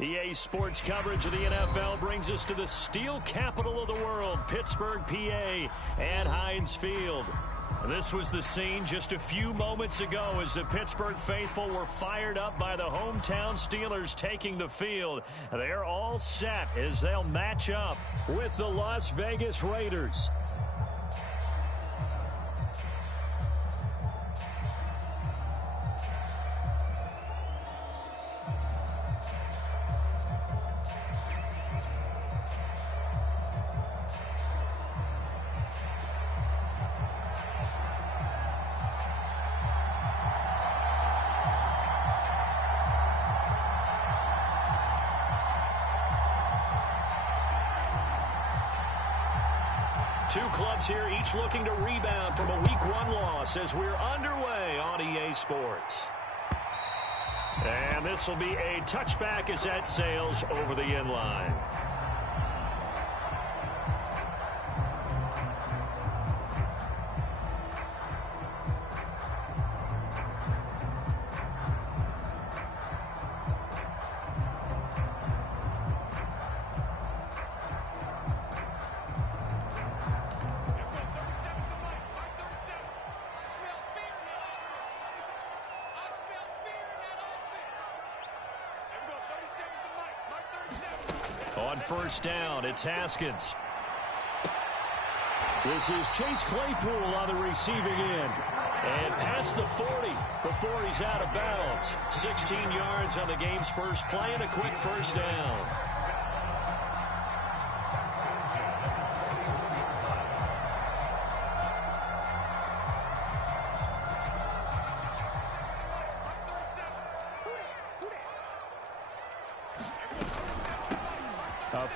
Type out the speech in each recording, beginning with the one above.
EA Sports coverage of the NFL brings us to the steel capital of the world, Pittsburgh, PA, at Heinz Field. This was the scene just a few moments ago as the Pittsburgh faithful were fired up by the hometown Steelers taking the field. They're all set as they'll match up with the Las Vegas Raiders. Two clubs here, each looking to rebound from a Week 1 loss as we're underway on EA Sports. And this will be a touchback as that sails over the end line. On first down, it's Haskins. This is Chase Claypool on the receiving end. And past the 40 before he's out of bounds. 16 yards on the game's first play and a quick first down.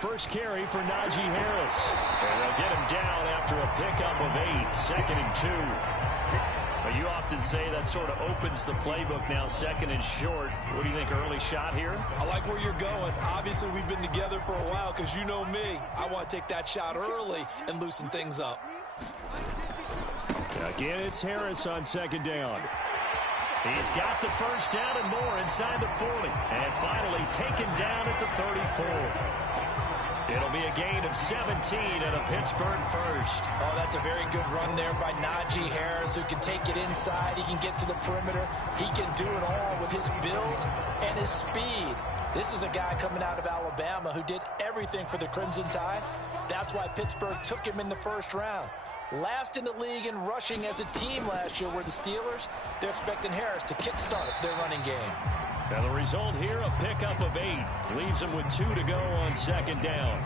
First carry for Najee Harris. And they'll get him down after a pickup of 8, 2nd and 2. But you often say that sort of opens the playbook now, 2nd and short. What do you think, early shot here? I like where you're going. Obviously, we've been together for a while because you know me. I want to take that shot early and loosen things up. Again, it's Harris on 2nd down. He's got the first down and more inside the 40. And finally taken down at the 34. It'll be a gain of 17 and a Pittsburgh first. Oh, that's a very good run there by Najee Harris, who can take it inside. He can get to the perimeter. He can do it all with his build and his speed. This is a guy coming out of Alabama who did everything for the Crimson Tide. That's why Pittsburgh took him in the first round. Last in the league in rushing as a team last year were the Steelers. They're expecting Harris to kickstart their running game. Now the result here, a pickup of 8. Leaves them with 2 to go on 2nd down.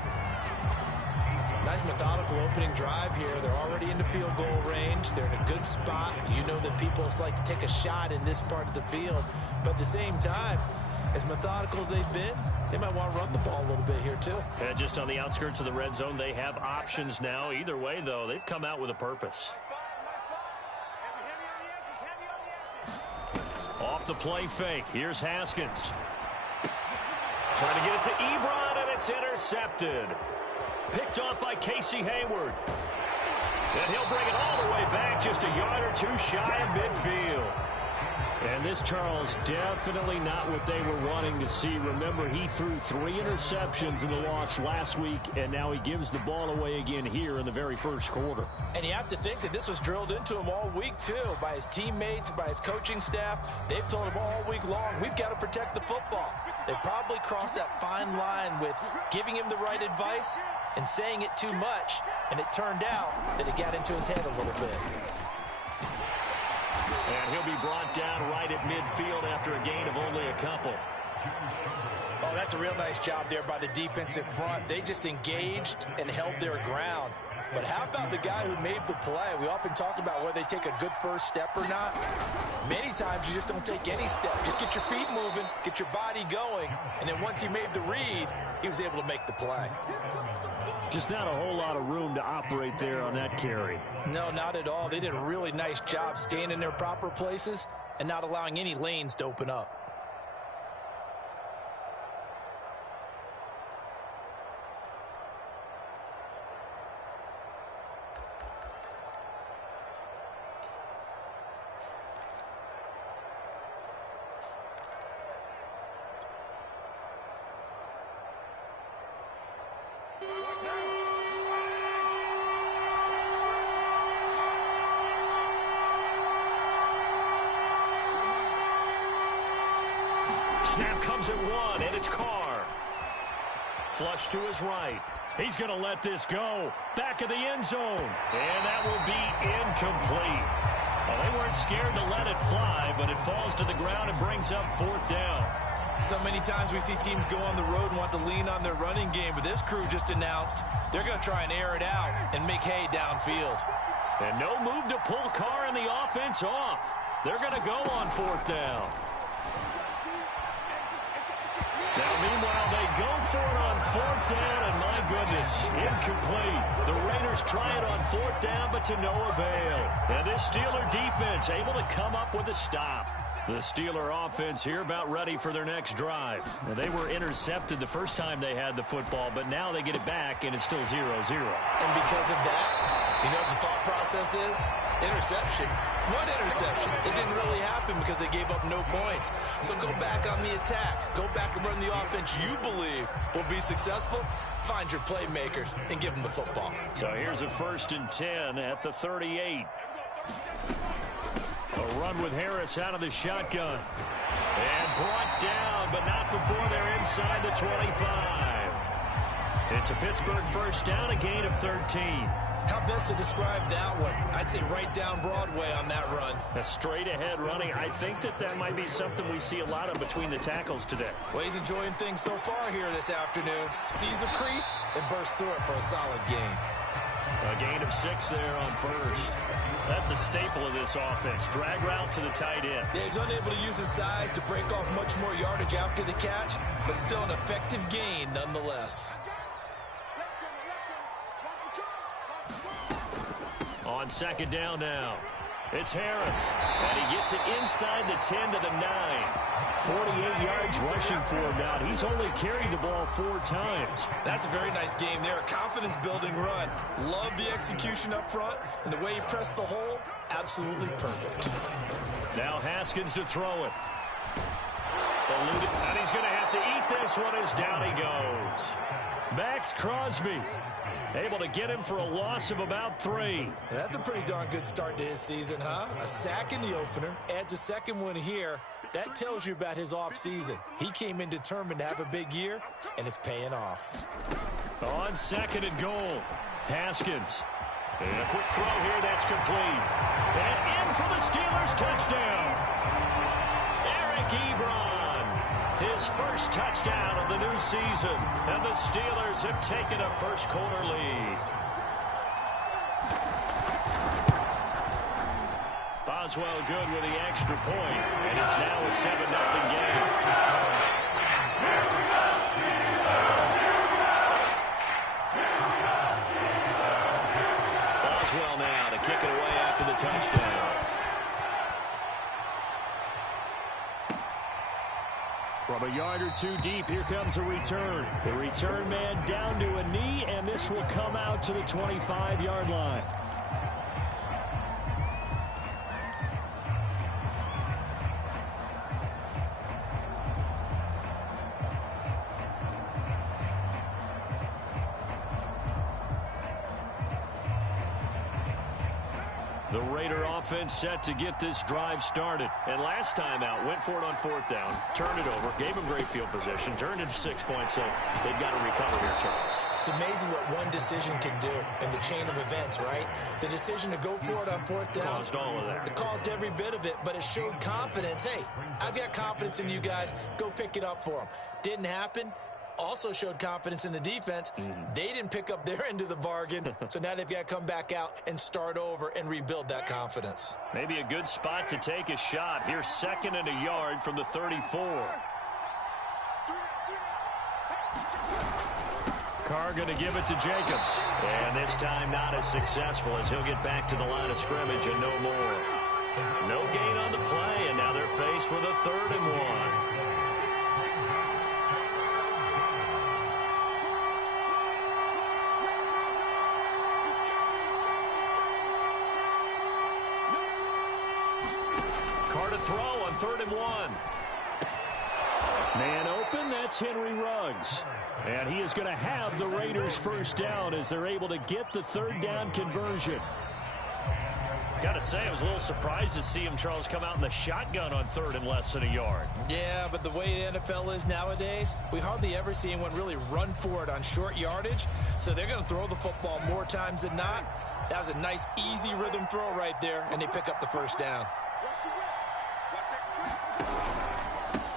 Nice methodical opening drive here. They're already into field goal range. They're in a good spot. You know that people like to take a shot in this part of the field. But at the same time, as methodical as they've been, they might want to run the ball a little bit here too. Yeah, just on the outskirts of the red zone, they have options now. Either way, though, they've come out with a purpose. Off the play fake. Here's Haskins. Trying to get it to Ebron, and it's intercepted. Picked off by Casey Hayward. And he'll bring it all the way back, just a yard or 2 shy of midfield. And this, Charles, definitely not what they were wanting to see. Remember, he threw 3 interceptions in the loss last week, and now he gives the ball away again here in the very first quarter. And you have to think that this was drilled into him all week, too, by his teammates, by his coaching staff. They've told him all week long, we've got to protect the football. They probably crossed that fine line with giving him the right advice and saying it too much, and it turned out that it got into his head a little bit. And he'll be brought down right at midfield after a gain of only a couple. Oh, that's a real nice job there by the defensive front. They just engaged and held their ground. But how about the guy who made the play? We often talk about whether they take a good first step or not. Many times you just don't take any step. Just get your feet moving, get your body going, and then once he made the read, he was able to make the play. Just not a whole lot of room to operate there on that carry. No, not at all. They did a really nice job staying in their proper places and not allowing any lanes to open up. Steelers at 1, and it's Carr. Flush to his right. He's going to let this go. Back of the end zone. And that will be incomplete. Well, they weren't scared to let it fly, but it falls to the ground and brings up 4th down. So many times we see teams go on the road and want to lean on their running game, but this crew just announced they're going to try and air it out and make hay downfield. And no move to pull Carr and the offense off. They're going to go on 4th down. Now, meanwhile, they go for it on 4th down, and my goodness, incomplete. The Raiders try it on 4th down, but to no avail. And this Steeler defense able to come up with a stop. The Steeler offense here about ready for their next drive. Well, they were intercepted the first time they had the football, but now they get it back, and it's still 0-0. And because of that, you know what the thought process is? Interception. What interception? It didn't really happen because they gave up no points. So go back on the attack. Go back and run the offense you believe will be successful. Find your playmakers and give them the football. So here's a 1st and 10 at the 38. A run with Harris out of the shotgun. And brought down, but not before they're inside the 25. It's a Pittsburgh 1st down, a gain of 13. How best to describe that one? I'd say right down Broadway on that run. A straight-ahead running. I think that might be something we see a lot of between the tackles today. Well, he's enjoying things so far here this afternoon. Sees a crease and bursts through it for a solid gain. A gain of 6 there on 1st. That's a staple of this offense. Drag route to the tight end. Yeah, he's unable to use his size to break off much more yardage after the catch, but still an effective gain nonetheless. On 2nd down now, it's Harris, and he gets it inside the 10 to the 9. 48 yards rushing for him now. He's only carried the ball 4 times. That's a very nice game there. A confidence-building run. Love the execution up front, and the way he pressed the hole, absolutely perfect. Now Haskins to throw it. And he's going to have to eat this one as down he goes. Max Crosby able to get him for a loss of about 3. That's a pretty darn good start to his season, huh? A sack in the opener, adds a second one here. That tells you about his offseason. He came in determined to have a big year, and it's paying off. On 2nd and goal, Haskins. And a quick throw here that's complete. And in for the Steelers touchdown. Eric Ebron, his first touchdown of the new season. And the Steelers have taken a first-quarter lead. Boswell good with the extra point, and it's now a 7-0 game. Boswell now to kick it away after the touchdown. From a yard or 2 deep, here comes a return. The return man down to a knee, and this will come out to the 25-yard line. The Raider offense set to get this drive started. And last time out, went for it on 4th down, turned it over, gave them great field position, turned it 6 points, so they've got to recover here, Charles. It's amazing what one decision can do in the chain of events, right? The decision to go for it on 4th down. Caused all of that. It caused every bit of it, but it showed confidence. Hey, I've got confidence in you guys. Go pick it up for them. Didn't happen. Also showed confidence in the defense. They didn't pick up their end of the bargain, so now they've got to come back out and start over and rebuild that confidence. Maybe a good spot to take a shot. Here's 2nd and a yard from the 34. Carr going to give it to Jacobs. And this time not as successful as he'll get back to the line of scrimmage and no more. No gain on the play, and now they're faced with a 3rd and 1. Throw on 3rd and 1. Man open, that's Henry Ruggs. And he is going to have the Raiders' 1st down as they're able to get the 3rd down conversion. Gotta say, I was a little surprised to see him, Charles, come out in the shotgun on 3rd and less than a yard. Yeah, but the way the NFL is nowadays, we hardly ever see anyone really run for it on short yardage. So they're going to throw the football more times than not. That was a nice, easy rhythm throw right there, and they pick up the first down.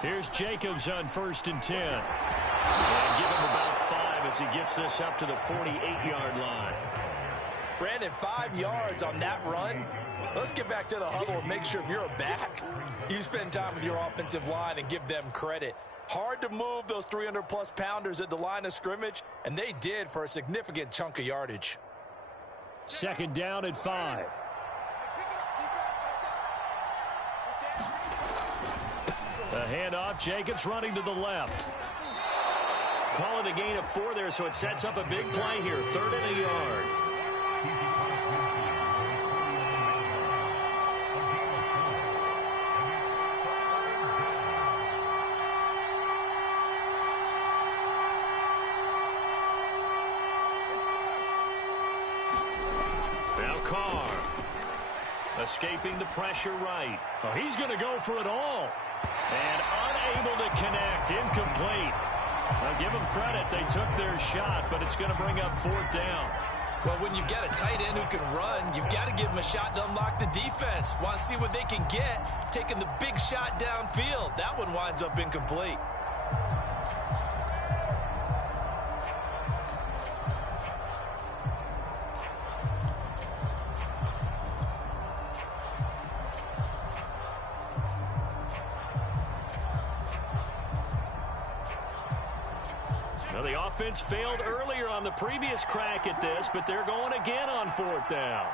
Here's Jacobs on 1st and 10. And give him about 5 as he gets this up to the 48-yard line. Brandon, 5 yards on that run. Let's get back to the huddle and make sure if you're a back, you spend time with your offensive line and give them credit. Hard to move those 300-plus pounders at the line of scrimmage, and they did for a significant chunk of yardage. 2nd down and 5. The handoff, Jacobs running to the left. Call it a gain of 4 there, so it sets up a big play here. 3rd and a yard. Now Carr. Escaping the pressure right. Oh, he's going to go for it all. And unable to connect. Incomplete. I'll give them credit. They took their shot, but it's going to bring up 4th down. Well, when you've got a tight end who can run, you've got to give him a shot to unlock the defense. Want to see what they can get, taking the big shot downfield. That one winds up incomplete. Now, the offense failed earlier on the previous crack at this, but they're going again on 4th down.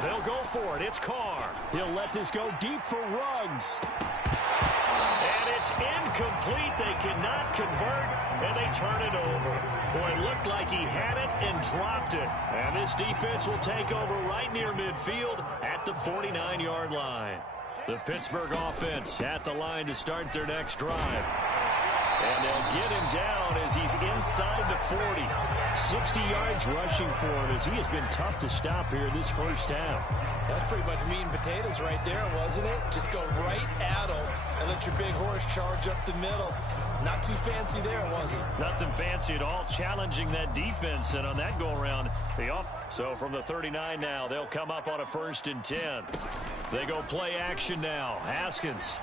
They'll go for it. It's Carr. He'll let this go deep for Ruggs. And it's incomplete. They cannot convert, and they turn it over. Boy, it looked like he had it and dropped it. And this defense will take over right near midfield at the 49-yard line. The Pittsburgh offense at the line to start their next drive. And they'll get him down as he's inside the 40. 60 yards rushing for him as he has been tough to stop here this first half. That's pretty much meat and potatoes right there, wasn't it? Just go right at him and let your big horse charge up the middle. Not too fancy there, was it? Nothing fancy at all, challenging that defense. And on that go-around, so from the 39 now, they'll come up on a 1st and 10. They go play action now. Haskins.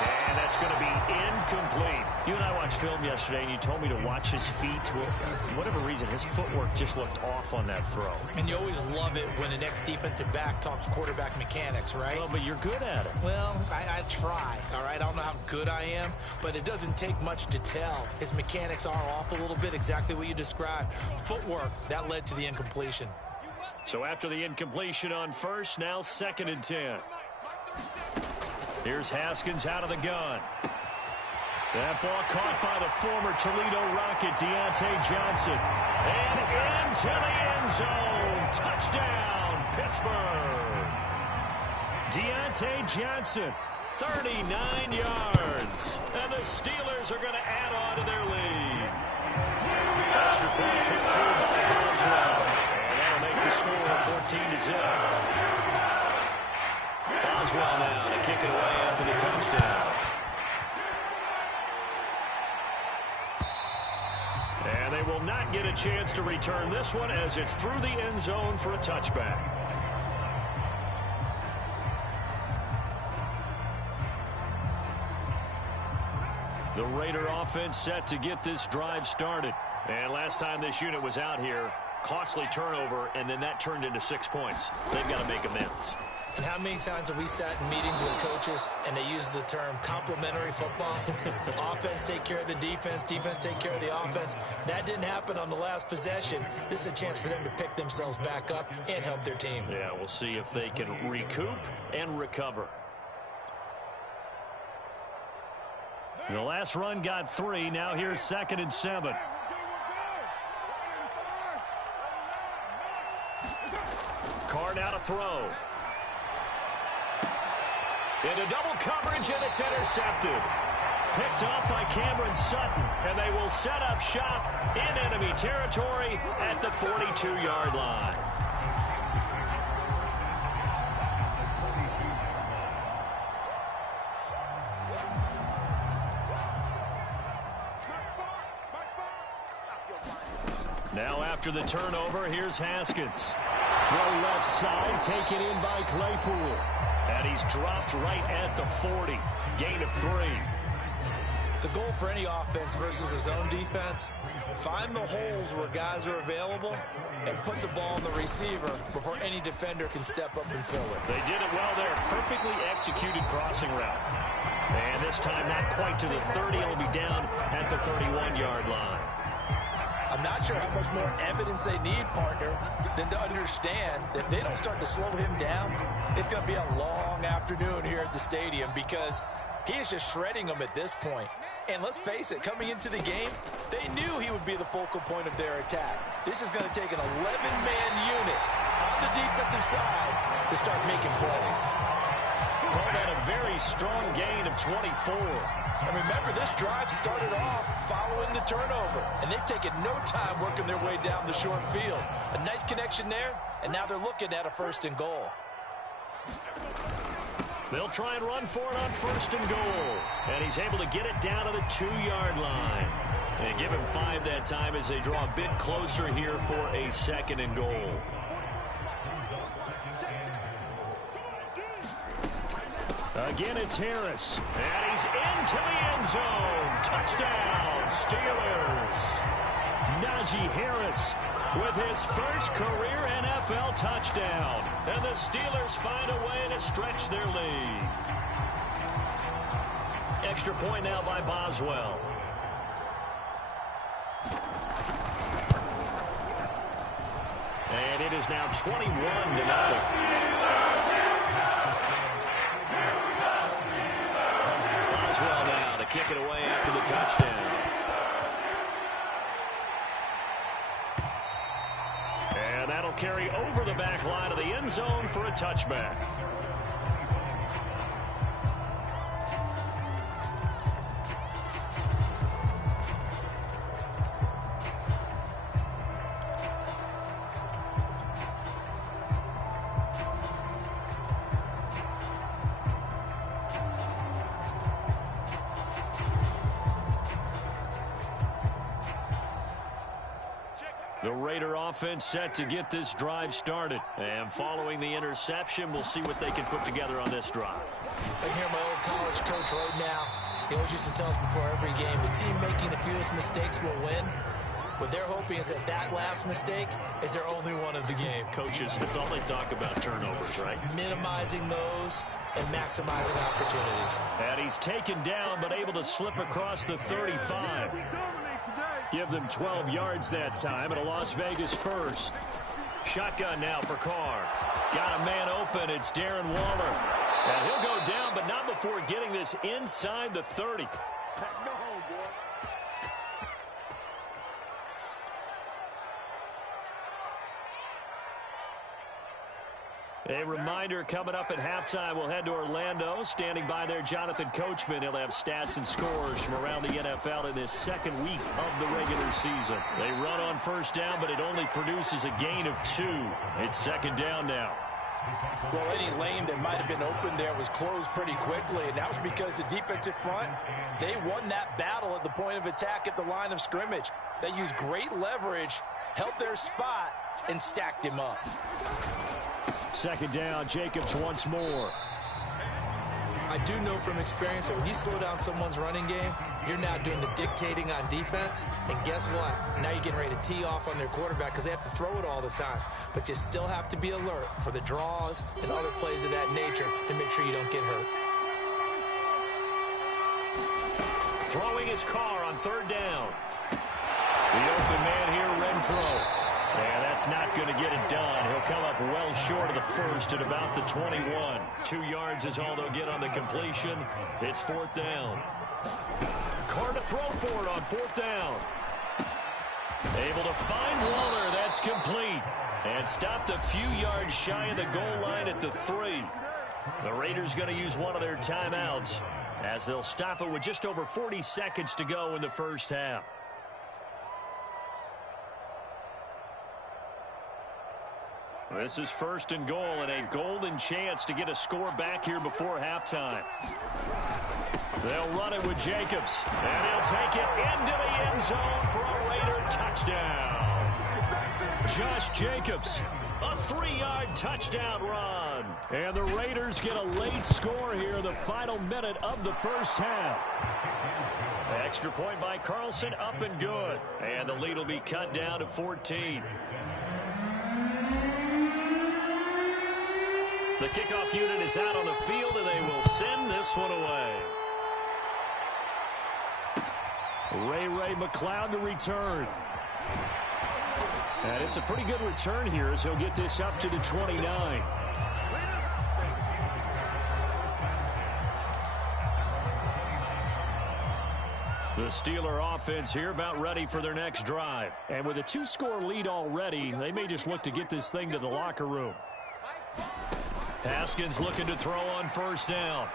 And that's going to be incomplete. You and I watched film yesterday, and you told me to watch his feet. For whatever reason, his footwork just looked off on that throw. And you always love it when an ex-defensive back talks quarterback mechanics, right? Well, but you're good at it. Well, I try, all right? I don't know how good I am, but it doesn't take much to tell. His mechanics are off a little bit, exactly what you described. Footwork, that led to the incompletion. So after the incompletion on 1st, now 2nd and 10. Here's Haskins out of the gun. That ball caught by the former Toledo Rocket, Deontay Johnson. And into the end zone. Touchdown, Pittsburgh. Deontay Johnson, 39 yards. And the Steelers are going to add on to their lead. Extra point put through by Boswell. And that'll make the score 14-0. Boswell now to kick it away after the touchdown. And they will not get a chance to return this one as it's through the end zone for a touchback. The Raider offense set to get this drive started. And last time this unit was out here, costly turnover, and then that turned into 6 points. They've got to make amends. And how many times have we sat in meetings with coaches and they use the term complementary football? Offense take care of the defense, defense take care of the offense. That didn't happen on the last possession. This is a chance for them to pick themselves back up and help their team. Yeah, we'll see if they can recoup and recover. The last run got 3. Now here's 2nd and 7. Carr now to throw. Into double coverage, and it's intercepted. Picked off by Cameron Sutton, and they will set up shop in enemy territory at the 42-yard line. Now after the turnover, here's Haskins. Throw left side, taken in by Claypool. And he's dropped right at the 40. Gain of 3. The goal for any offense versus his own defense, find the holes where guys are available and put the ball on the receiver before any defender can step up and fill it. They did it well there. Perfectly executed crossing route. And this time not quite to the 30. It'll be down at the 31-yard line. I'm not sure how much more evidence they need, partner, than to understand that if they don't start to slow him down, it's going to be a long afternoon here at the stadium because he is just shredding them at this point. And let's face it, coming into the game, they knew he would be the focal point of their attack. This is going to take an 11-man unit on the defensive side to start making plays. Called out a very strong gain of 24. And remember, this drive started off following the turnover, and they've taken no time working their way down the short field. A nice connection there, and now they're looking at a 1st and goal. They'll try and run for it on 1st and goal. And he's able to get it down to the 2-yard line. And give him 5 that time as they draw a bit closer here for a 2nd and goal. Again, it's Harris. And he's into the end zone. Touchdown, Steelers. Najee Harris with his first career NFL touchdown. And the Steelers find a way to stretch their lead. Extra point now by Boswell. And it is now 21-0. Boswell now to kick it away after the touchdown. And that'll carry over the back line of the end zone for a touchback. The Raider offense set to get this drive started. And following the interception, we'll see what they can put together on this drive. I can hear my old college coach right now. He always used to tell us before every game, the team making the fewest mistakes will win. What they're hoping is that that last mistake is their only one of the game. Coaches, that's all they talk about, turnovers, right? Minimizing those and maximizing opportunities. And he's taken down but able to slip across the 35. Give them 12 yards that time and a Las Vegas first. Shotgun now for Carr. Got a man open. It's Darren Waller. And he'll go down, but not before getting this inside the 30. A reminder coming up at halftime, we'll head to Orlando. Standing by there, Jonathan Coachman. He'll have stats and scores from around the NFL in this 2nd week of the regular season. They run on 1st down, but it only produces a gain of 2. It's 2nd down now. Well, any lane that might have been open there was closed pretty quickly, and that was because the defensive front, they won that battle at the point of attack at the line of scrimmage. They used great leverage, held their spot, and stacked him up. 2nd down, Jacobs once more. I do know from experience that when you slow down someone's running game, you're now doing the dictating on defense. And guess what? Now you're getting ready to tee off on their quarterback because they have to throw it all the time. But you still have to be alert for the draws and other plays of that nature to make sure you don't get hurt. Throwing his Carr on 3rd down. The open man here, Renfro. And that's not going to get it done. He'll come up well short of the 1st at about the 21. 2 yards is all they'll get on the completion. It's 4th down. Carr to throw for it on 4th down. Able to find Waller. That's complete. And stopped a few yards shy of the goal line at the 3. The Raiders going to use one of their timeouts. as they'll stop it with just over 40 seconds to go in the first half. This is 1st and goal and a golden chance to get a score back here before halftime. They'll run it with Jacobs, and he'll take it into the end zone for a Raider touchdown. Josh Jacobs, a 3-yard touchdown run. And the Raiders get a late score here in the final minute of the first half. Extra point by Carlson, up and good. And the lead will be cut down to 14. The kickoff unit is out on the field, and they will send this one away. Ray McLeod to return. And it's a pretty good return here as he'll get this up to the 29. The Steeler offense here about ready for their next drive. And with a 2-score lead already, they may just look to get this thing to the locker room. Haskins looking to throw on 1st down.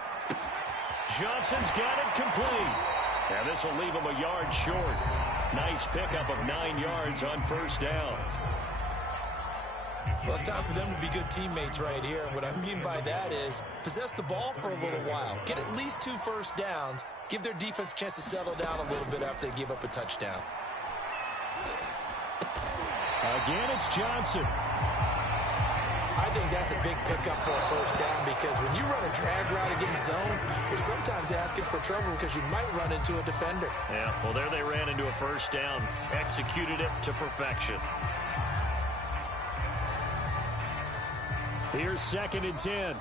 Johnson's got it complete. And this will leave him a yard short. Nice pickup of 9 yards on 1st down. Well, it's time for them to be good teammates right here. And what I mean by that is possess the ball for a little while. Get at least 2 first downs. Give their defense a chance to settle down a little bit after they give up a touchdown. Again, it's Johnson. I think that's a big pickup for a 1st down because when you run a drag route against zone, you're sometimes asking for trouble because you might run into a defender. Yeah, well, there they ran into a 1st down. Executed it to perfection. Here's 2nd and 10.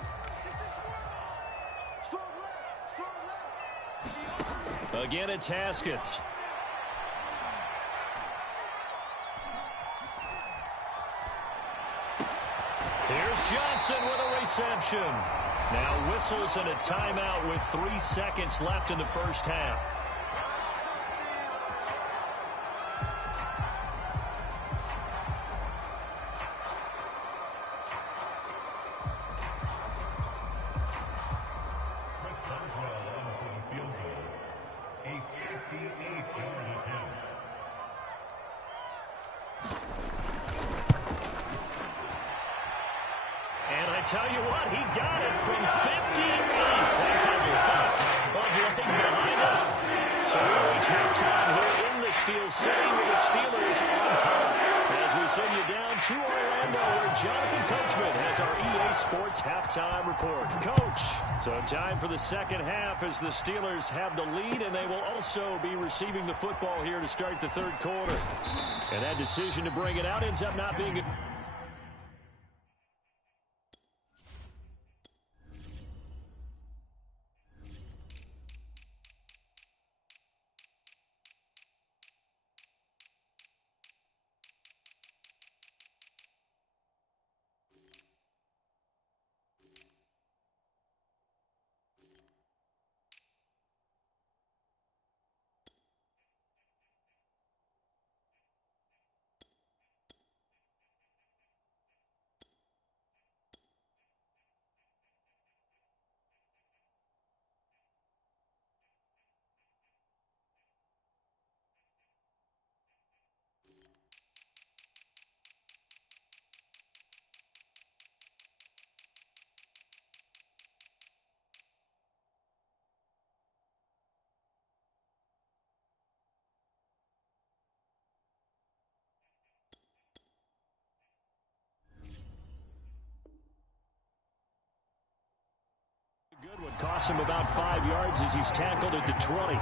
Again, it's Haskins. Here's Johnson with a reception. Now whistles and a timeout with 3 seconds left in the first half. Tell you what, he got it from 58. That had lots of leg behind it. So we reach halftime here in the Steel City with the Steelers on top. As we send you down to Orlando where Jonathan Coachman has our EA Sports halftime report. Coach, so time for the second half as the Steelers have the lead, and they will also be receiving the football here to start the 3rd quarter. And that decision to bring it out ends up not being a... Good one. Cost him about 5 yards as he's tackled at the 20.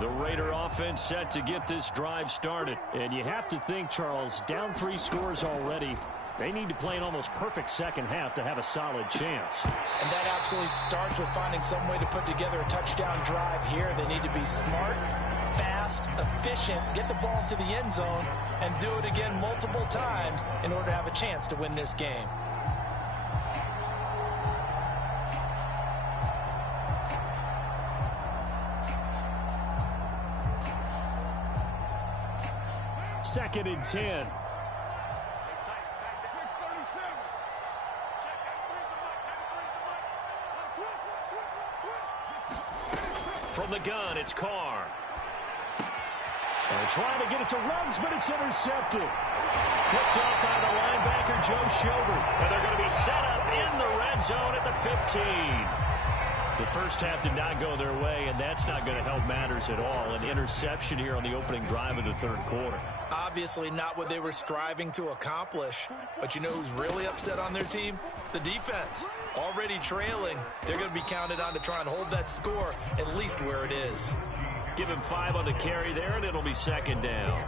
The Raider offense set to get this drive started. And you have to think, Charles, down 3 scores already. They need to play an almost perfect second half to have a solid chance. And that absolutely starts with finding some way to put together a touchdown drive here. They need to be smart, fast, efficient, get the ball to the end zone, and do it again multiple times in order to have a chance to win this game. Second and 10. From the gun, it's Carr. They're trying to get it to Ruggs, but it's intercepted. Picked up by the linebacker, Joe Schobert. And they're going to be set up in the red zone at the 15. The first half did not go their way, and that's not going to help matters at all. An interception here on the opening drive of the third quarter. Obviously not what they were striving to accomplish. But you know who's really upset on their team? The defense. Already trailing. They're going to be counted on to try and hold that score at least where it is. Give him 5 on the carry there, and it'll be second down.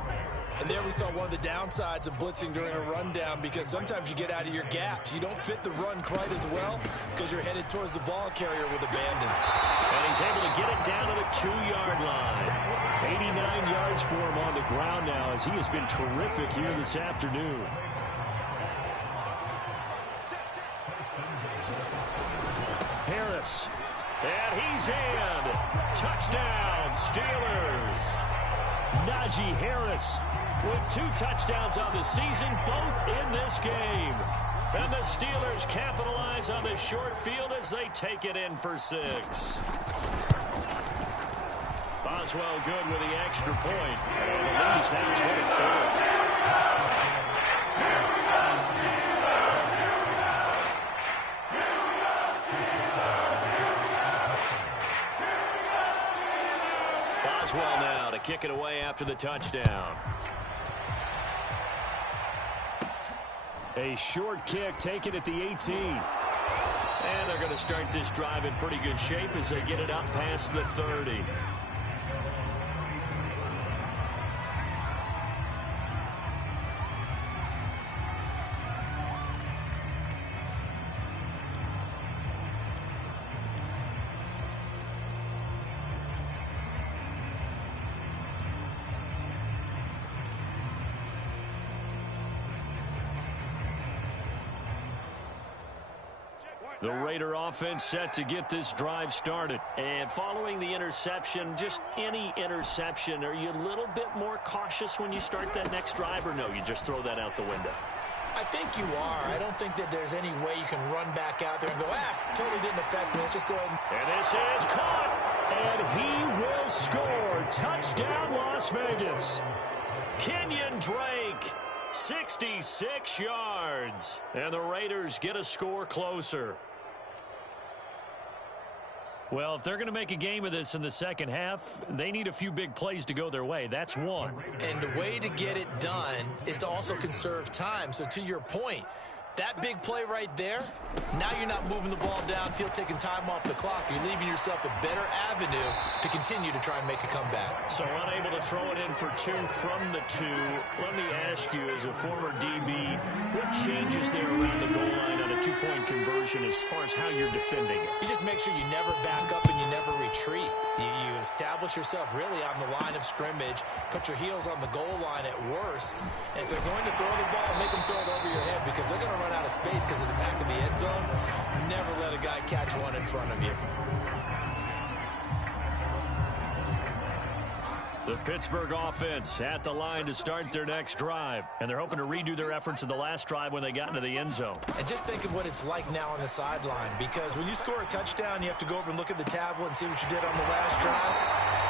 And there we saw one of the downsides of blitzing during a rundown, because sometimes you get out of your gaps. You don't fit the run quite as well because you're headed towards the ball carrier with abandon. And he's able to get it down to the 2-yard line. 89 yards for him on the ground now, as he has been terrific here this afternoon. Harris. And he's in. Touchdown, Steelers. Najee Harris with 2 touchdowns on the season, both in this game. And the Steelers capitalize on the short field as they take it in for 6. Boswell good with the extra point. And the lead is now 24. Boswell now to kick it away after the touchdown. A short kick taken at the 18. And they're going to start this drive in pretty good shape as they get it up past the 30. The Raider offense set to get this drive started. And following the interception, just any interception, are you a little bit more cautious when you start that next drive, or no, you just throw that out the window? I think you are. I don't think that there's any way you can run back out there and go, totally didn't affect me. Let's just go ahead. And this is caught. And he will score. Touchdown, Las Vegas. Kenyon Drake, 66 yards. And the Raiders get a score closer. Well, if they're going to make a game of this in the second half, they need a few big plays to go their way. That's one. And the way to get it done is to also conserve time. So to your point, that big play right there, now you're not moving the ball downfield, taking time off the clock. You're leaving yourself a better avenue to continue to try and make a comeback. So unable to throw it in for 2 from the 2. Let me ask you, as a former DB, what changes there around the goal line on a 2-point conversion as far as how you're defending it? You just make sure you never back up and you never retreat. You establish yourself really on the line of scrimmage, put your heels on the goal line at worst. And if they're going to throw the ball, make them throw it over your head, because they're going to run out of space because of the back of the end zone. Never let a guy catch one in front of you. The Pittsburgh offense at the line to start their next drive. And they're hoping to redo their efforts in the last drive when they got into the end zone. And just think of what it's like now on the sideline, because when you score a touchdown, you have to go over and look at the tablet and see what you did on the last drive.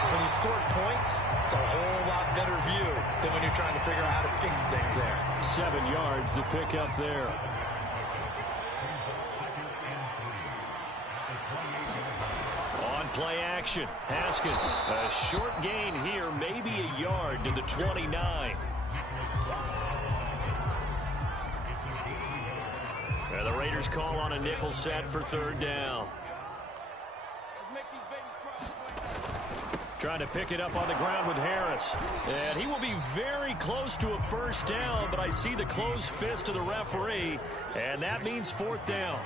When you scored points, it's a whole lot better view than when you're trying to figure out how to fix things there. 7 yards to pick up there. Play action. Haskins, a short gain here, maybe a yard to the 29. And the Raiders call on a nickel set for 3rd down. Trying to pick it up on the ground with Harris. And he will be very close to a 1st down, but I see the closed fist of the referee, and that means 4th down.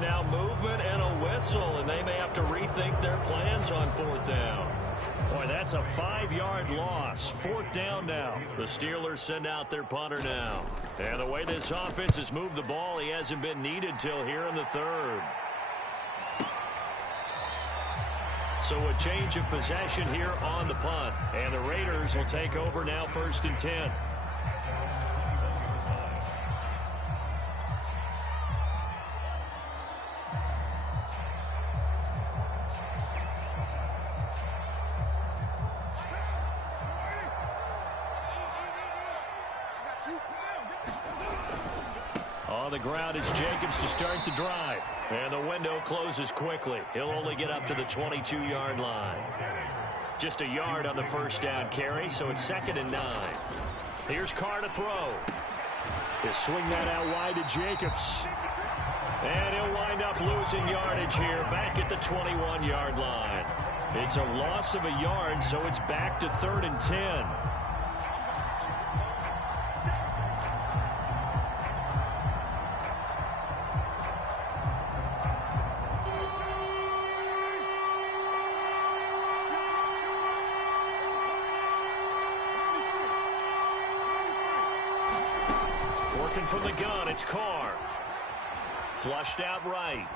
Now movement and a whistle, and they may have to rethink their plans on 4th down. Boy, that's a 5-yard loss. 4th down now. The Steelers send out their punter now. And the way this offense has moved the ball, he hasn't been needed till here in the 3rd. So a change of possession here on the punt. And the Raiders will take over now 1st and 10. On the ground, it's Jacobs to start the drive. And the window closes quickly. He'll only get up to the 22-yard line. Just a yard on the 1st down carry, so it's 2nd and 9. Here's Carr to throw. He'll swing that out wide to Jacobs. And he'll wind up losing yardage here back at the 21-yard line. It's a loss of a yard, so it's back to 3rd and 10. Working from the gun, it's Carr. Flushed out right.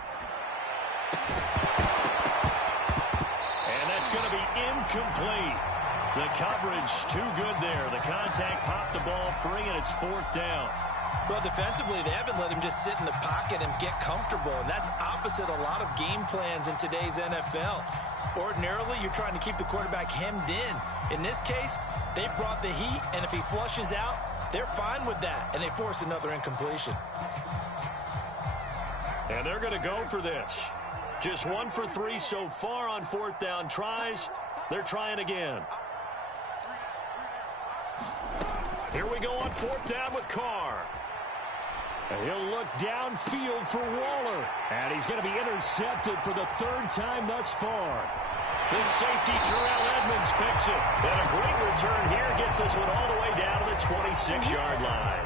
And that's going to be incomplete. The coverage too good there. The contact popped the ball free, and it's 4th down. Well, defensively, they haven't let him just sit in the pocket and get comfortable, and that's opposite a lot of game plans in today's NFL. Ordinarily, you're trying to keep the quarterback hemmed in. In this case, they brought the heat, and if he flushes out, they're fine with that, and they force another incompletion. And they're going to go for this. Just 1 for 3 so far on 4th down tries. They're trying again. Here we go on 4th down with Carr. And he'll look downfield for Waller. And he's going to be intercepted for the 3rd time thus far. This safety, Terrell Edmonds, picks it. And a great return here gets this one all the way down to the 26-yard line.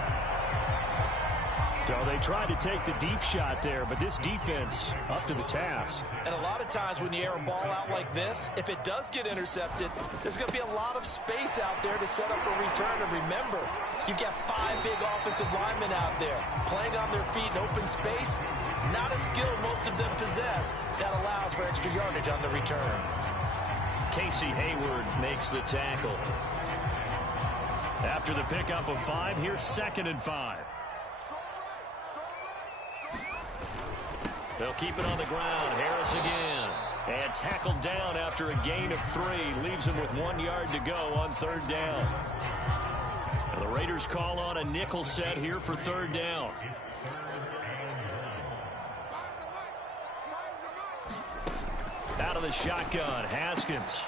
So they tried to take the deep shot there, but this defense up to the task. And a lot of times when you air a ball out like this, if it does get intercepted, there's going to be a lot of space out there to set up a return. And remember, you've got 5 big offensive linemen out there playing on their feet in open space. Not a skill most of them possess that allows for extra yardage on the return. Casey Hayward makes the tackle. After the pickup of 5, here's 2nd and 5. They'll keep it on the ground. Harris again. And tackled down after a gain of 3. Leaves him with 1 yard to go on 3rd down. And the Raiders call on a nickel set here for 3rd down. Out of the shotgun, Haskins.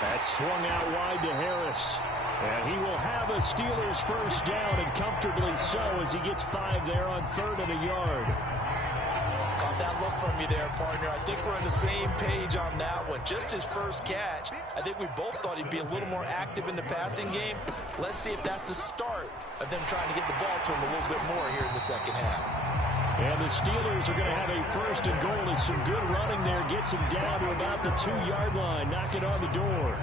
That's swung out wide to Harris. And he will have a Steelers 1st down, and comfortably so, as he gets 5 there on 3rd and a yard. Caught that look from you there, partner. I think we're on the same page on that one. Just his first catch. I think we both thought he'd be a little more active in the passing game. Let's see if that's the start of them trying to get the ball to him a little bit more here in the 2nd half. And the Steelers are going to have a 1st and goal. As some good running there gets him down to about the 2-yard line. Knock it on the door.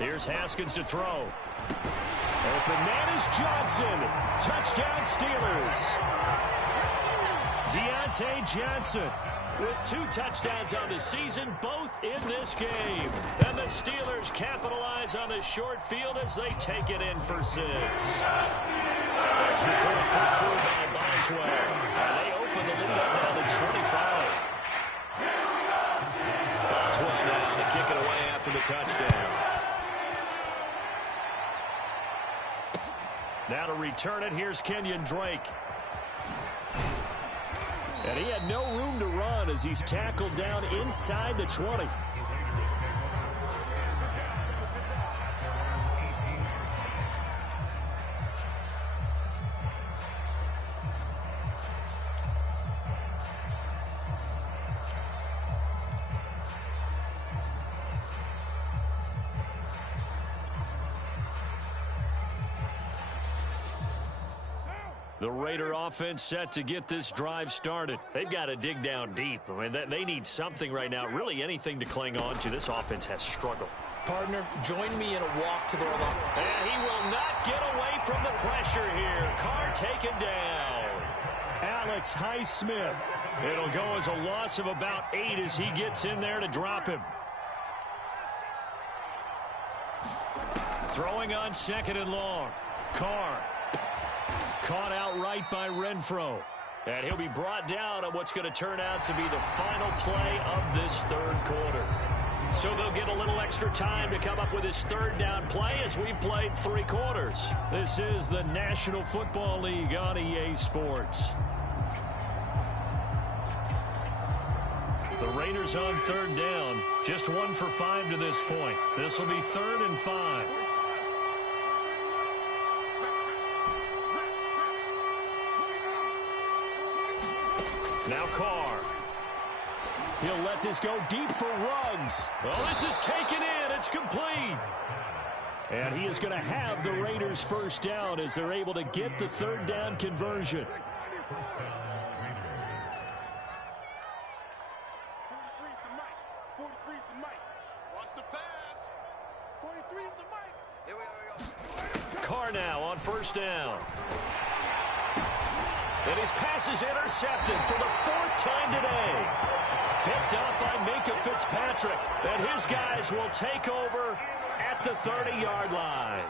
Here's Haskins to throw. Open man is Johnson. Touchdown Steelers. Deontay Johnson with 2 touchdowns on the season, both in this game. And the Steelers capitalize on the short field as they take it in for 6. Extra point put through by Boswell. And they open the lead up now to 25. Boswell now to kick it away after the touchdown. Now to return it, here's Kenyon Drake. And he had no room to run as he's tackled down inside the 20. The Raider offense set to get this drive started. They've got to dig down deep. I mean, they need something right now, really anything to cling on to. This offense has struggled. Partner, join me in a walk to their line. And he will not get away from the pressure here. Carr taken down. Alex Highsmith. It'll go as a loss of about 8 as he gets in there to drop him. Throwing on 2nd and long. Carr. Caught outright by Renfro. And he'll be brought down on what's going to turn out to be the final play of this 3rd quarter. So they'll get a little extra time to come up with his 3rd down play as we've played 3 quarters. This is the National Football League on EA Sports. The Raiders on 3rd down. Just 1 for 5 to this point. This will be 3rd and 5. Now Carr. He'll let this go deep for Ruggs. Well, this is taken in. It's complete. And he is going to have the Raiders' 1st down as they're able to get the 3rd down conversion. 43's the mic. 43's the mic. Watch the pass. 43's the mic. Here we go. Carr now on 1st down. And his pass is intercepted for the 4th time today. Picked up by Minka Fitzpatrick. And his guys will take over at the 30-yard line.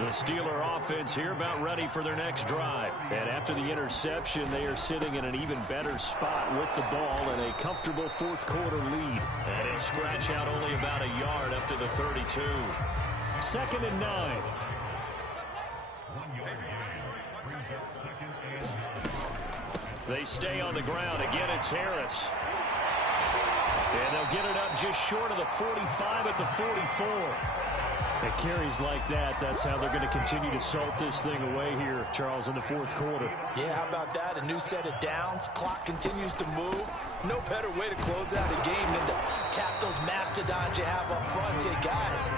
The Steeler offense here about ready for their next drive. And after the interception, they are sitting in an even better spot with the ball and a comfortable 4th quarter lead. And they scratch out only about a yard up to the 32. 2nd and 9. They stay on the ground. Again, it's Harris. And they'll get it up just short of the 45 at the 44. It carries like that. That's how they're going to continue to salt this thing away here, Charles, in the 4th quarter. Yeah, how about that? A new set of downs. Clock continues to move. No better way to close out a game than to tap those mastodons you have up front. Say, guys,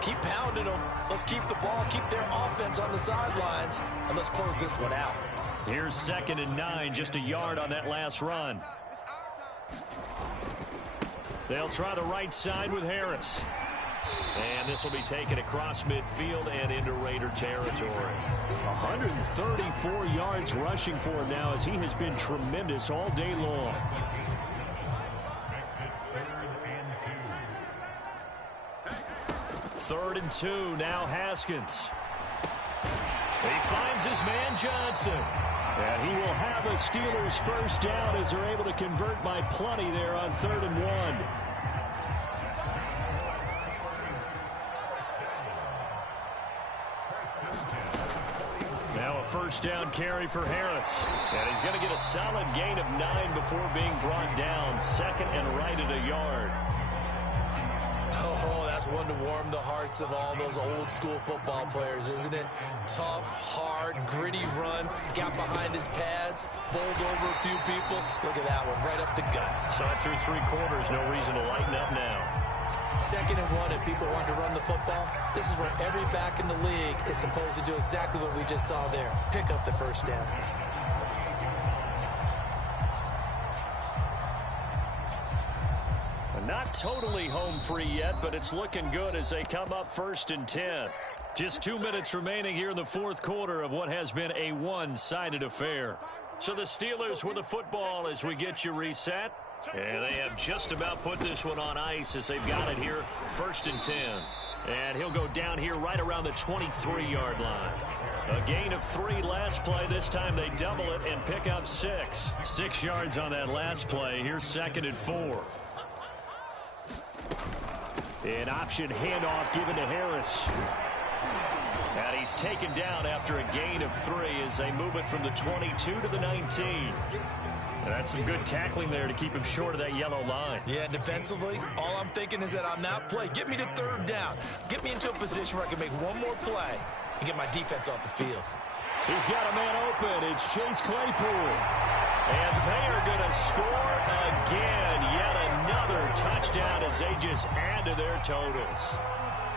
keep pounding them. Let's keep the ball, keep their offense on the sidelines, and let's close this one out. Here's 2nd and 9, just a yard on that last run. They'll try the right side with Harris. And this will be taken across midfield and into Raider territory. 134 yards rushing for him now as he has been tremendous all day long. Third and 2, now Haskins. He finds his man Johnson. And he will have a Steelers 1st down as they're able to convert by plenty there on 3rd and 1. Now a 1st down carry for Harris. And he's going to get a solid gain of 9 before being brought down. 2nd and right at a yard. Oh, that's one to warm the hearts of all those old-school football players, isn't it? Tough, hard, gritty run. Got behind his pads, bowled over a few people. Look at that one, right up the gut. So through 3 quarters, no reason to lighten up now. 2nd and 1, if people want to run the football, this is where every back in the league is supposed to do exactly what we just saw there. Pick up the 1st down. Not totally home free yet, but it's looking good as they come up 1st and 10. Just 2 minutes remaining here in the 4th quarter of what has been a one-sided affair. So the Steelers with the football as we get you reset. And they have just about put this one on ice as they've got it here, 1st and 10. And he'll go down here right around the 23-yard line. A gain of 3 last play. This time they double it and pick up 6. 6 yards on that last play. Here's 2nd and 4. An option handoff given to Harris. And he's taken down after a gain of 3 as they move it from the 22 to the 19. And that's some good tackling there to keep him short of that yellow line. Yeah, defensively, all I'm thinking is that on that play, get me to 3rd down. Get me into a position where I can make one more play and get my defense off the field. He's got a man open. It's Chase Claypool. And they are going to score again. Yet another touchdown as they just add to their totals.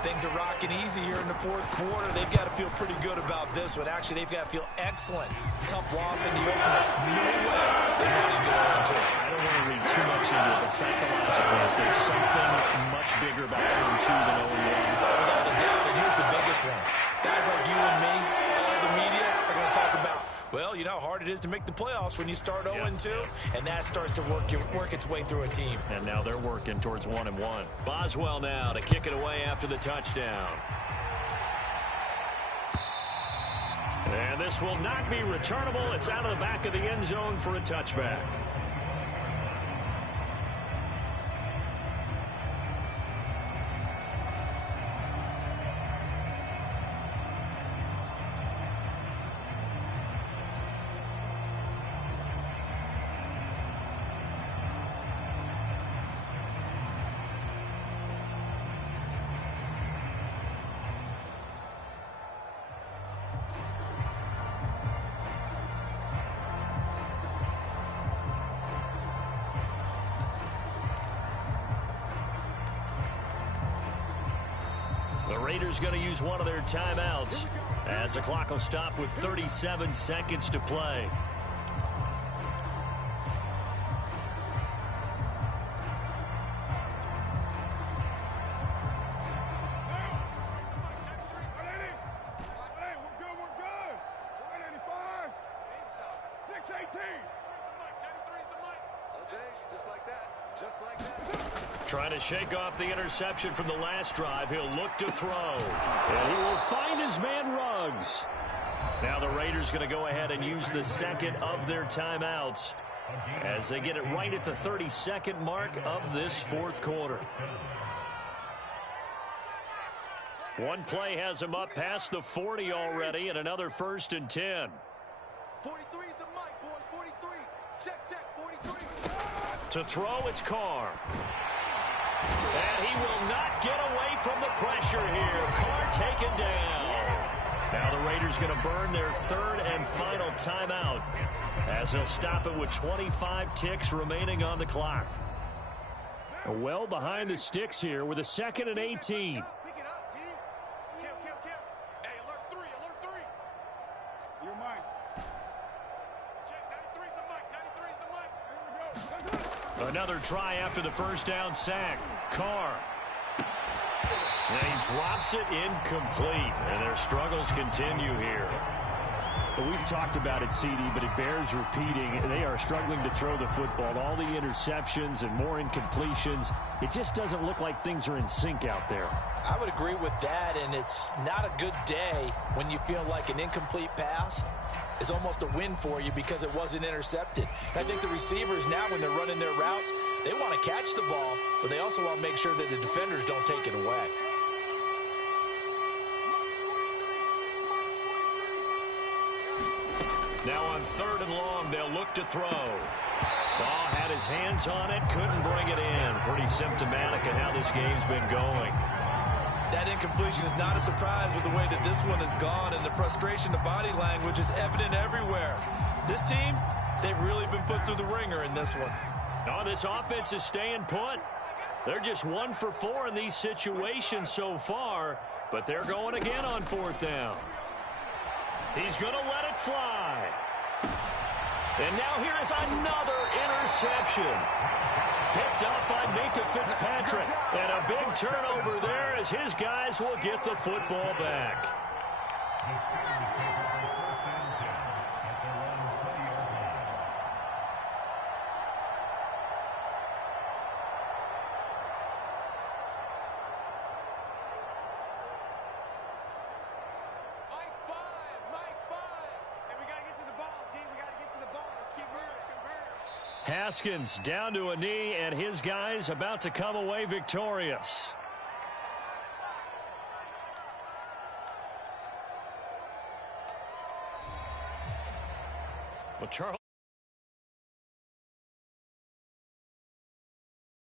Things are rocking easy here in the fourth quarter. They've got to feel pretty good about this one. Actually, they've got to feel excellent. Tough loss in the opener. No way they want to go into it. I don't want to read too much into it, but psychologically, is there something much bigger about 0-2 than 0-1? Without a doubt, and here's the biggest one. Guys like you and me, all the media, are going to talk about, well, you know how hard it is to make the playoffs when you start 0-2, and that starts to work its way through a team. And now they're working towards 1-1. Boswell now to kick it away after the touchdown. And this will not be returnable. It's out of the back of the end zone for a touchback. The Raiders going to use one of their timeouts as the clock will stop with 37 seconds to play. Trying to shake off the interception from the last drive. He'll look to throw. And he will find his man Ruggs. Now the Raiders going to go ahead and use the second of their timeouts as they get it right at the 32nd mark of this fourth quarter. One play has him up past the 40 already, and another 1st and 10. 43 is the mic, boys. 43. Check, 43. To throw, it's Carr. And he will not get away from the pressure here. Carr taken down. Now the Raiders going to burn their 3rd and final timeout as they'll stop it with 25 ticks remaining on the clock. Well behind the sticks here with a 2nd and 18. Pick it up, D. Kill. Hey, alert 3. You're mine. Check, 93 is the mic. Here we go. Another try after the first down sack. Carr. And he drops it incomplete. And their struggles continue here. Well, we've talked about it, CD, but it bears repeating. They are struggling to throw the football. All the interceptions and more incompletions. It just doesn't look like things are in sync out there. I would agree with that, and it's not a good day when you feel like an incomplete pass is almost a win for you because it wasn't intercepted. I think the receivers now, when they're running their routes, they want to catch the ball, but they also want to make sure that the defenders don't take it away. Now on 3rd and long, they'll look to throw. Ball had his hands on it, couldn't bring it in. Pretty symptomatic of how this game's been going. That incompletion is not a surprise with the way that this one has gone, and the frustration, the body language is evident everywhere. This team, they've really been put through the ringer in this one. No, this offense is staying put. They're just 1 for 4 in these situations so far, but they're going again on 4th down. He's going to let it fly. And now here is another interception. Picked up by Minka Fitzpatrick. And a big turnover there as his guys will get the football back. Haskins down to a knee, and his guys about to come away victorious. Well, Charles.